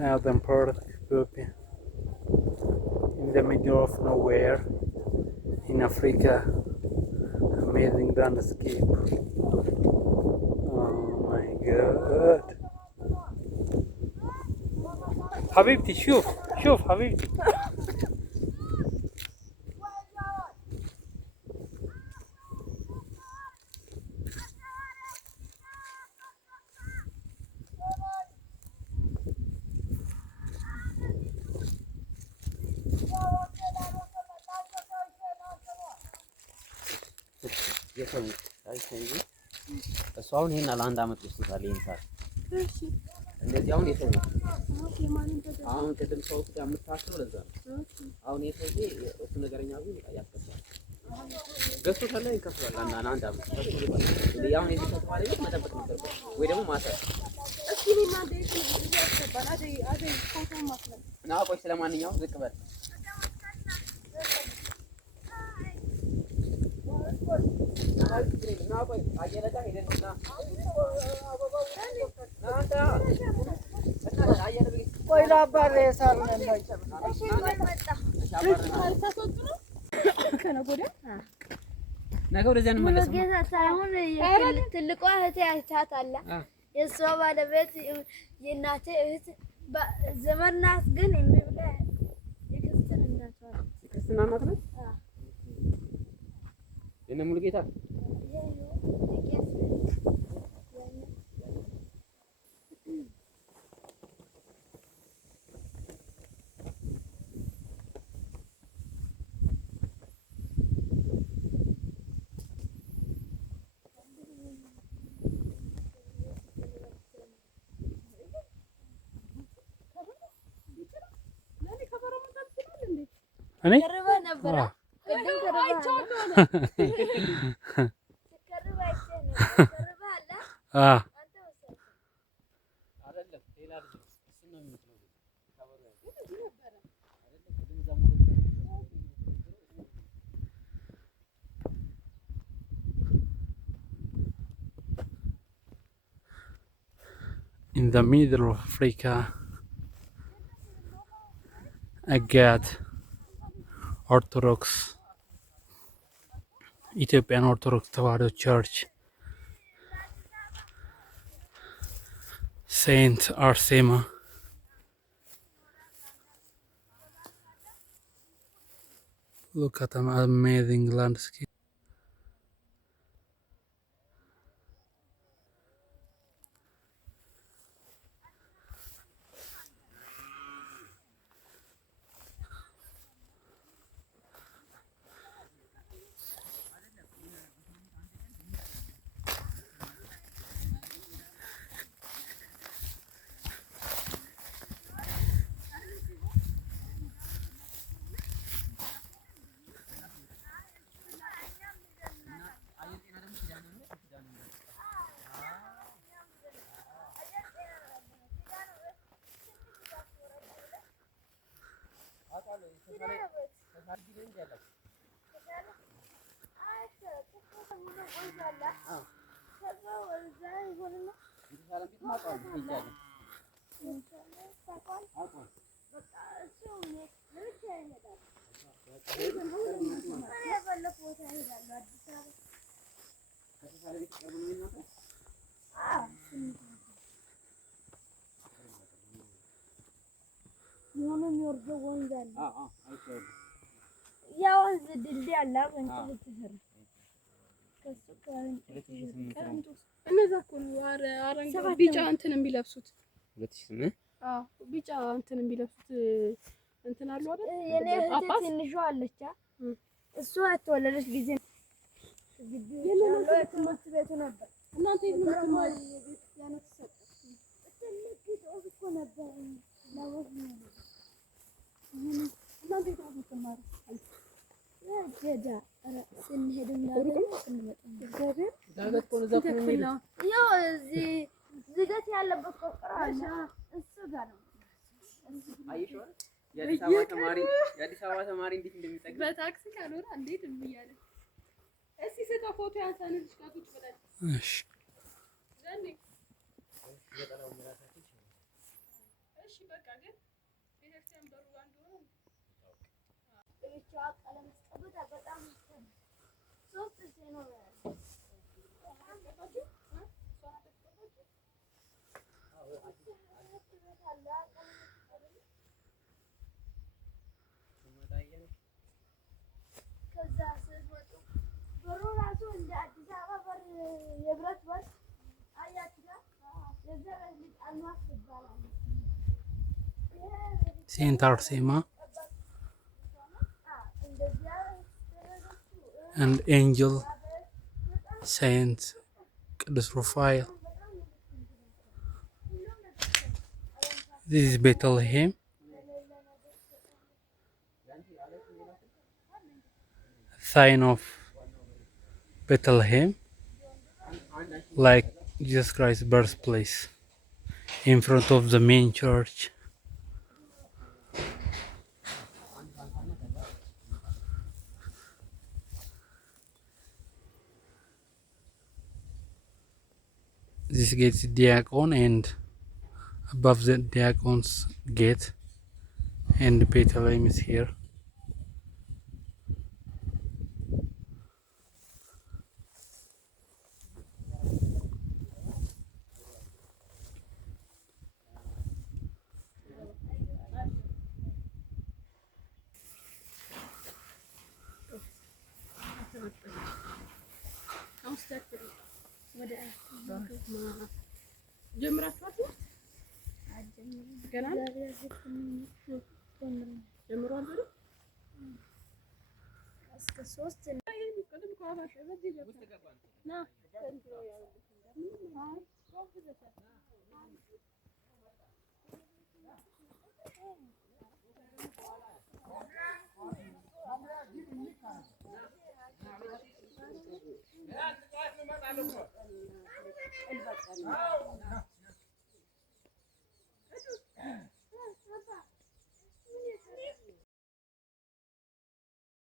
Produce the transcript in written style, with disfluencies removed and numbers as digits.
southern part of Ethiopia, in the middle of nowhere, in Africa. Amazing landscape. Oh my god. حبيبتي شوف شوف حبيبتي. እሱ አሁን ይሄን ለአንድ አመት ወስዶታል። ይሄን ሰዓት እንደዚህ አሁን የሰው ነው። አሁን ቅድም ሰው ጋር የምታስበው ለዛ ነው። አሁን የሰው እሱ ነገረኛ ግን ያስከፍላል። ገዝቶታል ላይ ይከፍላል እና አንድ አመት እንዴ አሁን የዚህ ሰው ማለት መጠበቅ ነበር ወይ ደግሞ ማሰር እስኪ ምን ማለት ነው ያስከባል። አደይ ፎቶ ማስለም እና ቆይ ስለማንኛውም ዝቅ በል ነገ ወደዚያ እንመለስ። ትልቋ እህቴ አይታታል። የእሷ ባለቤት የእናቴ እህት ዘመድ ናት። ግን የሚብላ የክርስትና እናት ነው። የእነ ሙሉጌታ እኔ ነበር in the middle of Africa, I get Orthodox Ethiopian Orthodox Tewahedo Church, Saint Arsema. Look at an amazing landscape. ቢጫ እንትን የሚለብሱት 2008 ቢጫ እንትን የሚለብሱት እንትን አሉ አይደል? የኔ እህት ትንሿ አለች። እሷ የተወለደች ጊዜ ትምህርት ቤቱ ነበር። እናንተ የምትማሩ ቤተክርስቲያኖች ሰጠ ትልቅ ጦስ እኮ ነበር ለወዝ ነው። እናንተ የምትማሩ ጀዳ ስንሄድ እናደርግ ስንመጣ እግዚአብሔር ዳገት ኮን ዘፈን ነው ያው እዚህ ዝገት ያለበት ቆቅራና እሱ ጋር ነው። አይሽው የአዲስ አበባ ተማሪ እንዴት እንደሚጠግብ በታክሲ ካልሆነ እንዴት እንብያለን። እስቲ ስለ ፎቶ ያንሳንልሽ ካቶች ብለን እሺ ዘንዴ እሺ በቃ የብቻዋ ቀለም ተቀብታ በጣም ሶስት ጊዜ ነው ያለው። ከዛ ስትመጡ በሩ ራሱ እንደ አዲስ አበባ በር የብረት በር አያችሁታ? የዛ ልጅ አልማዝ ትባላለች። Saint Arsema and Angel Saint Qudus Raphael. This is Bethlehem. Sign of Bethlehem, like Jesus Christ's birthplace, in front of the main church. This gate is diaconal, and above the diacon's gate, and Bethlehem is here. ጀምራችኋል? ገና ጀምሯል ብሎ እስከ 3 ና